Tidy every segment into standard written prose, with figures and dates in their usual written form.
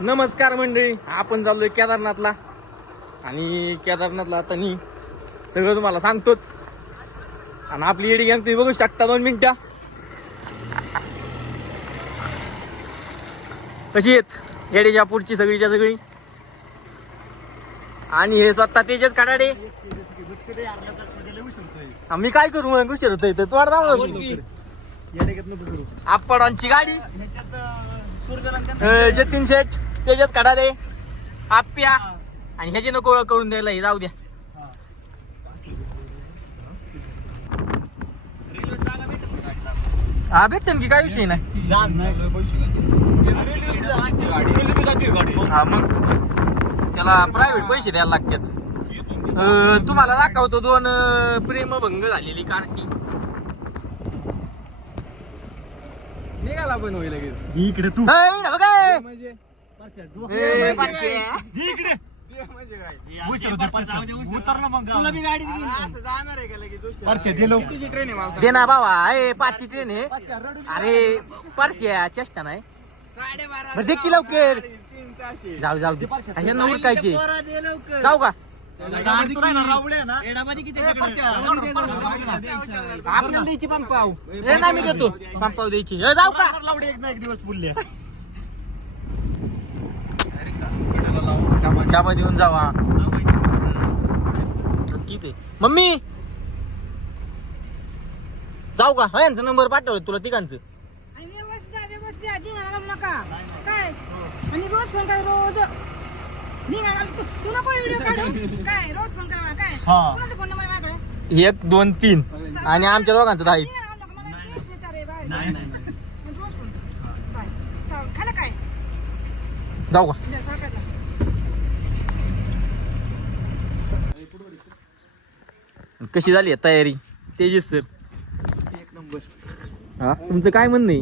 नमस्कार मंडळी, आपण चाललोय केदारनाथला आणि केदारनाथला आता मी सगळं तुम्हाला सांगतोच. आणि आपली एडी गँग तुम्ही बघू शकता. 2 मिनिटं कशी आहेत एडीच्या पुढची सगळीच्या सगळी. आणि हे स्वतः तेजच काढाडे. मी काय करू मग, उशीर होतोय तर तोड आपडांची गाडी. जतीन शेठ, तेजस काढाडे, आप्या आणि ह्याची नको ओळख करून द्यायला. हे जाऊ द्या. हा भेटन की, काय विषय नाही. हा मग त्याला प्रायव्हेट पैसे द्यायला लागतात. तुम्हाला दाखवतो 2 प्रेमभंग झालेली कार्टी. निघाला पण होईल लगेच. इकडे तू म्हणजे दे ना बाबा. 5ची ट्रेन आहे. अरे परश्या चेष्टा नाही. बरं दे की लवकर. जाऊ जाऊ दे. ह्यांना उरकायचे. जाऊ का आपल्याला द्यायची पंपाव. हे नाही मी देतो पंपाव द्यायची. जाऊ का एक दिवस बोलले डाबा देऊन जावा. किती मम्मी जाऊ का. हा यांचा नंबर पाठवलं तुला तिघांचं. काय आणि रोज फोन कर. रोज तू नको व्हिडिओ काढू. काय रोज फोन करा. काय कोणाचा फोन नंबर माझ्याकडे? 1 2 3 आणि आमच्या दोघांचं 10. खाला काय जाऊ का. कशी झाली आहे तयारी तेजस सर? 1 नंबर. हा तुमचं काय म्हणणं आहे?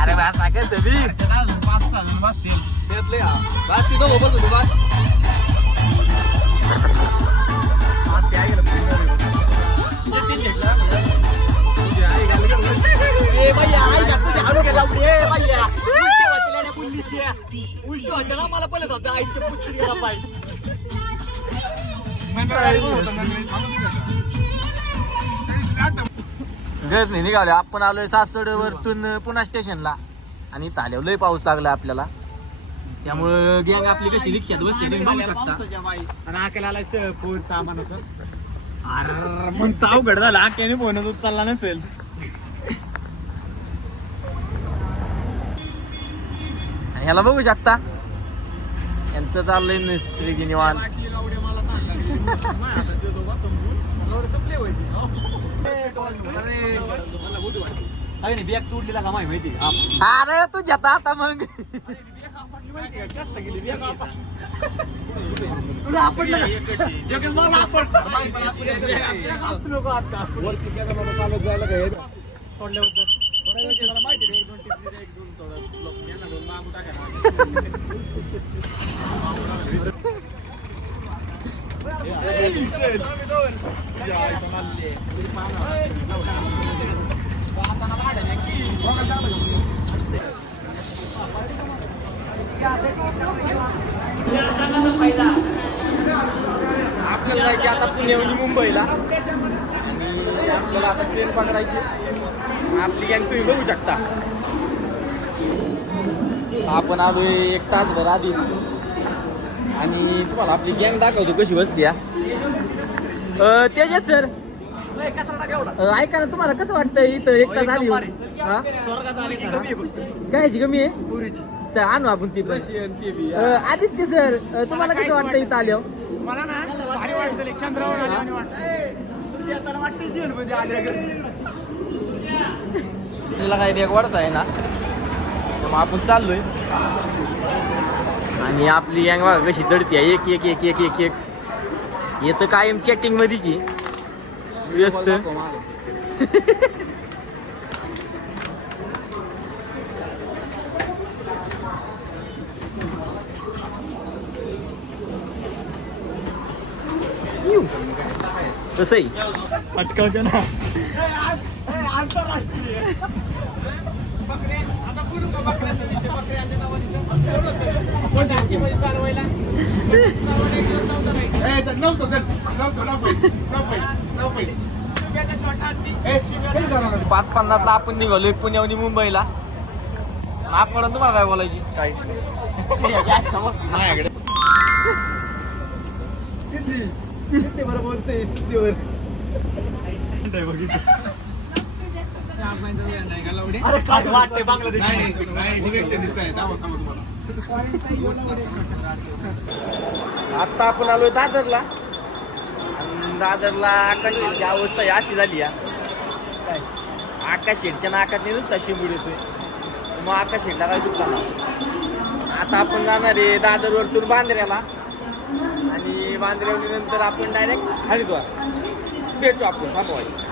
अरे बा साखर सभी 5-6 वाजतील त्यातले बास ती दोघं बोलतो तू बास. मला पहिलं होतं आईचे पुच्छी गेला पाहिजे. गरज नाही निघाले. आपण आलोय सासवड वरतून पुन्हा स्टेशनला आणि इथं आल्यावर लय पाऊस लागला आपल्याला. त्यामुळं गँग आपली कशी रिक्षात बसते तुम्ही बघू शकता. आणि आकेला आलाय फोन सामान होतं. अरे मग तर अवघड झालं. आक्याने फोन चालला नसेल. आणि ह्याला बघू शकता यांचं चाललंय मिस्त्री की निवांत. बॅग तुटलेला का माहिती. अरे तू जाता आता मग. आपल्याला जायचे आता पुण्याहून मुंबईला आणि आपल्याला आता ट्रेन पकडायची. आपली गँग तुम्ही बघू शकता. आपण आलोय 1 तासभर आधी आणि तुम्हाला आपली गँग दाखवतो कशी बसली. तेजस सर ऐका ना, तुम्हाला कसं वाटतंय इथं 1 तास आधी? कायची कमी आहे तर आणू आपण ती पण. आदित्य सर तुम्हाला कसं वाटतं इथं आल्यावर? मला ना भारी वाटतं. चंद्रावर आले वाटतं जेल मध्ये आले. आपल्याला काही बॅग वाढत आहे ना, मग आपण चाललोय आणि आपली गँग बघा कशी चढती आहे. एक एक एक एक एक एक येतं कायम चॅटिंग मध्येच व्यस्त. तसंही अटकावते ना. चालवायला 5:50 आपण निघालोय पुण्याहून मुंबईला. आपण तुम्हाला काय बोलायची काहीच नाही. सिद्धी बरं बोलतोय सिद्धीवर. अरे काय वाटतंय बांगलादेश आता आपण आलोय दादरला. आणि दादरला आकाश शेडची अवस्था ही अशी झाली या काय आकाश शेडच्या नाकात नुसता शिंबूड येतोय. मग आकाश शेडला काय सुद्धा आता आपण जाणार आहे दादरवरतून बांद्र्याला आणि बांद्र्यावरून नंतर आपण डायरेक्ट हरिद्वार भेटू आपण थांबवायचं.